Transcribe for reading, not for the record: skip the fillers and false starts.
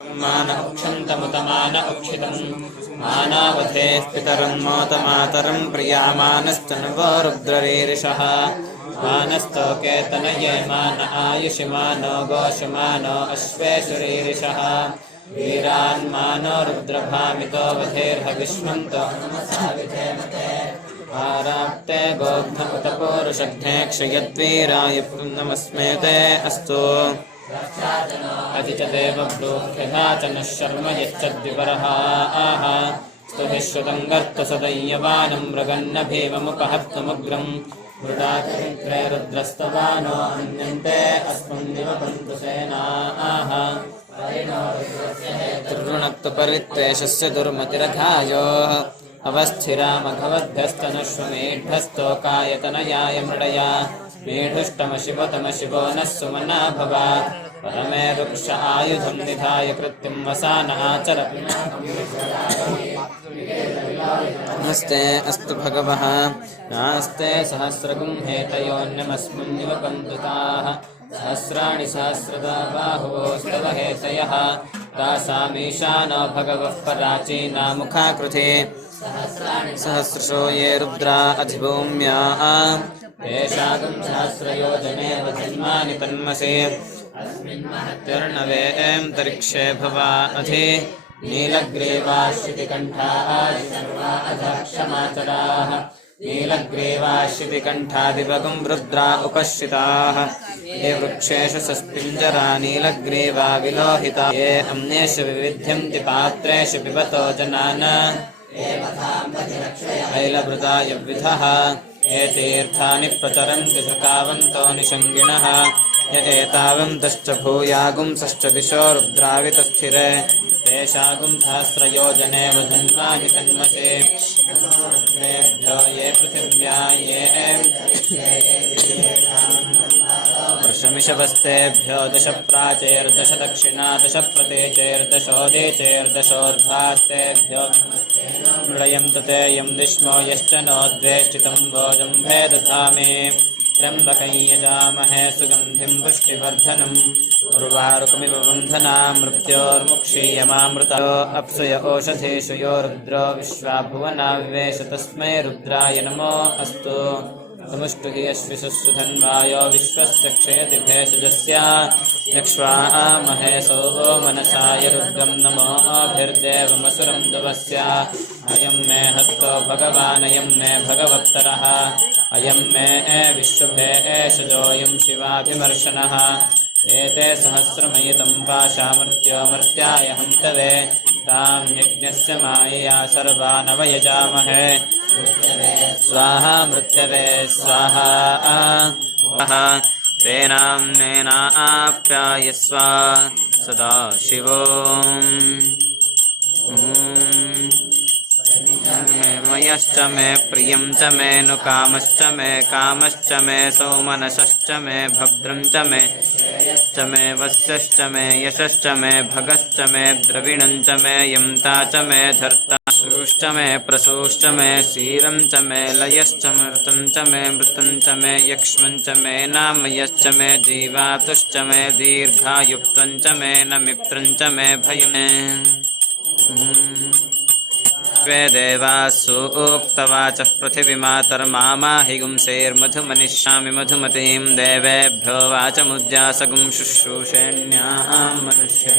मान उक्षन्तमुतमान उक्षितम् मानावधेः पितरं मोतमातरं प्रियामानस्तनुवो रुद्ररीरिषः मानस्तोके तनये मान आयुषिमानो गोषुमानो अश्वेषुरीरिषः वीरान्मानो रुद्रभामितो वधेर्हविष्मन्तो आराप्ते गोघ्नमुतपोरुषघ्ने क्षयद्वीराय नमस्मेते अस्तु अति च देवभ्रूभ्यः च नः शर्म यच्चद्विपरः आह स्तुभिः श्रुतं गर्तसदय्यवानं मृगन्न भीममुपहर्तुमुग्रं मृडाकरित्रे रुद्रस्तवानो अन्यन्ते अस्मन्निवपन्तु सेनाः तृणक्तु परित्वेषस्य दुर्मतिरघायोः अवस्थिरामघवद्भ्यस्तनश्वमेढ्यस्तोकायतनयाय मृडया मेढुष्टमशिवतमशिवो नः सुमना भवात् परमे वृक्ष आयुधं निधाय कृत्यं वसान आचर नमस्ते अस्तु भगवः नास्ते सहस्रगुं हेतयोन्यमस्मिन्निव पन्तुताः सहस्राणि सहस्रदा बाहुवोस्तव हेतयः तासामीशानो भगवः पराचीना मुखाकृते सहस्रशो ये रुद्रा अधिभूम्या येषागं सहस्रयोजनेव जन्मानि तन्मसे अस्मिन्महत्यर्णवेऽन्तरिक्षे भवा अधि नीलग्रीवाश्रितिकण्ठाः सर्वा अधः क्षमाचराः नीलग्रीवाश्रितिकण्ठादिवगुं रुद्रा उपश्रिताः ये वृक्षेषु सस्पिञ्जरा नीलग्रीवा विलोहिता ये अम्नेषु विविध्यन्ति पात्रेषु पिबतो जनान् ऐलभृताय विधः ये तीर्थानि प्रचरन्ति सृकावन्तो निषङ्गिणः य एतावन्तश्च भूयागुंसश्च दिशो रुद्रावितस्थिरे तेषागुं सहस्रयोजने वधन्वानि तन्मसे ये पृथिव्या ये वर्षमिषवस्तेभ्यो दश प्राचैर्दश दक्षिणा दश प्रतीचैर्दशोदीचैर्दशोर्ध्वास्तेभ्यो मृळयन्तु ते यं दिश्मो यश्च नोद्वेष्टितं वोजं भेदधामे त्र्यम्बकं यजामहे सुगन्धिं पुष्टिवर्धनम् उर्वारुकमिव बन्धनां मृत्योर्मुक्षीयमामृतो अप्सुय ओषधीषु यो रुद्रो विश्वाभुवना विवेश तस्मै रुद्राय नमो अस्तु तमुष्टु हि अश्विषुधन्वायो विश्वस्य क्षयति भेषजस्य यक्ष्वामहे सोवो मनसाय रुद्रं नमो अभिर्देवमसुरं दुवस्य अयं मे हस्तो भगवानयं मे भगवत्तरः अयं मे विश्वभे एषजोऽयं शिवाभिमर्शनः एते सहस्रमयितं पाशामृत्योमर्त्याय हन्तवे तां यज्ञस्य मायया सर्वानवयजामहे स्वाहा मृत्यवे स्वाहा तेनाप्यायस्व सदा शिवो मयश्च मे प्रियं च मे नुकामश्च मे सौमनसश्च मे भद्रं च मे वस्यश्च मे यशश्च मे भगश्च मे द्रविणं च मे यन्ता च मे धर्ता सूश्च मे प्रसूश्च मे क्षीरं च मे लयश्च मृतं च मे मृतं च मे यक्ष्मं च मे नामयश्च मे जीवातुश्च मे दीर्घायुक्तं च मे नमित्रं च मे भयं स्वे देवासु उक्तवाचः पृथिवीमातर्मामाहि गुंसेर्मधुमनिष्यामि मधुमतीं देवेभ्यो वाचमुद्यासगुं शुश्रूषेण्यां मनुष्य